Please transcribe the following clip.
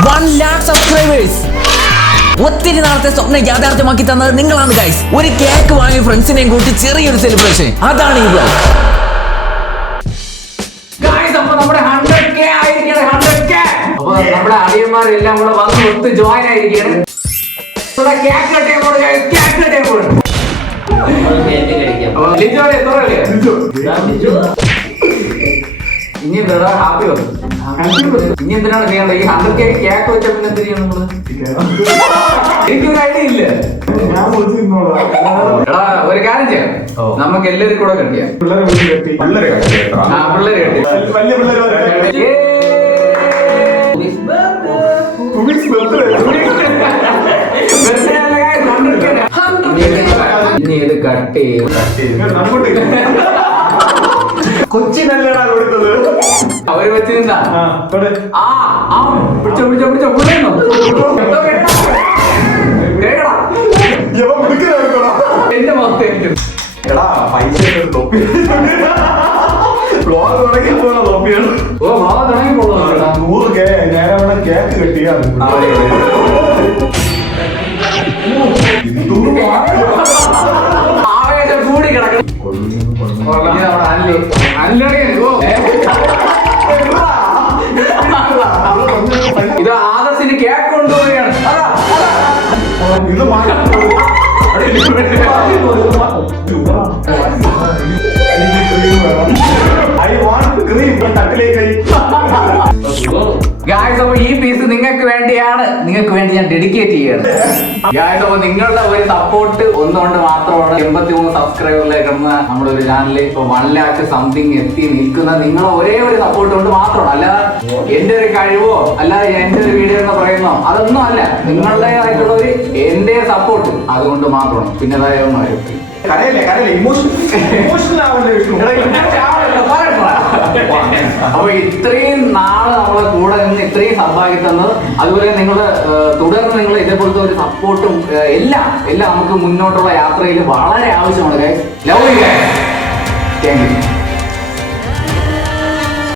1 lakh subscribers. ഒത്തിരി നാളത്തെ സ്വപ്നം യാഥാർത്ഥ്യമാക്കി തന്നത് നിങ്ങളാണ് ഗൈസ്. ഒരു കേക്ക് വാങ്ങി ഫ്രണ്ട്സിനെയും കൂട്ടി ചെറിയൊരു സെലിബ്രേഷൻ. അതാണ് ഈ വ്ലോഗ്. ഗൈസ് അപ്പോൾ നമ്മുടെ 100k ആയിരിക്കണം. 100k. അപ്പോൾ നമ്മുടെ അളിയന്മാരെല്ലാം കൂടെ വന്ന് ഒത്ത് ജോയിൻ ആയിരിക്കുകയാണ്. കേക്ക് കട്ട് ചെയ്യപ്പോൾ ഗൈസ് കേക്ക് കട്ട് ചെയ്യപ്പോൾ ലിജോടെ എത്രയല്ലേ ഇനി എന്താ ഹാപ്പി വന്നു ഇനി എന്തിനാണ് ചെയ്യേണ്ടത്? ഈ 100k കേക്ക് വെച്ച പിന്നെ എന്ത് ചെയ്യണം നമ്മള്? എനിക്കൊരു ഐഡിയ ഇല്ല. എടാ ഒരു കാര്യം ചെയ്യാം, നമുക്ക് എല്ലാവരും കൂടെ കട്ടിയാം. പിള്ളേരെ കട്ടി ഇനി ഇത് കട്ട് ചെയ്യും. കൊച്ചിനല്ലടാ കൊടുത്തത്. അവര് വെച്ച് നിന്നാ പിടിച്ചോ എന്റെ മൊത്തം എടാ പൈസ തൊപ്പി ബ്ലോഗ് തുടങ്ങി പോണ തൊപ്പിയാണ്. ഓ മാവാ തുടങ്ങി പോകുന്നു. 100k ഞാൻ അവിടെ കേക്ക് കെട്ടിയാണ്. ആവേശം കൂടി കിടക്കണം. ഇത് ആദർശിന് കേക്ക് കൊണ്ടുപോവുകയാണ്. ഇത് ഐ വാണ്ട് ക്രീം തട്ടിലേക്ക്. ഗായ്സ് അപ്പോൾ ഈ പീസ് നിങ്ങൾക്ക് വേണ്ടി ഞാൻ ഡെഡിക്കേറ്റ് ചെയ്യാണ്. ഗായ്സ് അപ്പോൾ നിങ്ങളുടെ ഒരു സപ്പോർട്ട് ഒന്നുകൊണ്ട് മാത്രമാണ് 83 സബ്സ്ക്രൈബറിലേക്കെന്ന് നമ്മുടെ ഒരു ചാനലിൽ ഇപ്പൊ 1 lakh സംതിങ് എത്തി നിൽക്കുന്ന നിങ്ങളെ ഒരേ ഒരു സപ്പോർട്ട് കൊണ്ട് മാത്രമാണ്. അല്ലാതെ എന്റെ ഒരു കഴിവോ അല്ലാതെ എന്റെ ഒരു വീഡിയോ എന്ന് പറയുന്നോ അതൊന്നും അല്ല, നിങ്ങളുടേതായിട്ടുള്ള ഒരു എന്റെ സപ്പോർട്ട് അതുകൊണ്ട് മാത്രമാണ്. പിന്നെ അപ്പൊ ഇത്രയും നാള് നമ്മളെ കൂടെ നിന്ന് ഇത്രയും സമ്പാദിക്കി തന്നത്, അതുപോലെ നിങ്ങൾ തുടർന്ന് നിങ്ങൾ ഇതേപോലത്തെ ഒരു സപ്പോർട്ടും എല്ലാം നമുക്ക് മുന്നോട്ടുള്ള യാത്രയിൽ വളരെ ആവശ്യമാണ്. Love you guys. Thank you.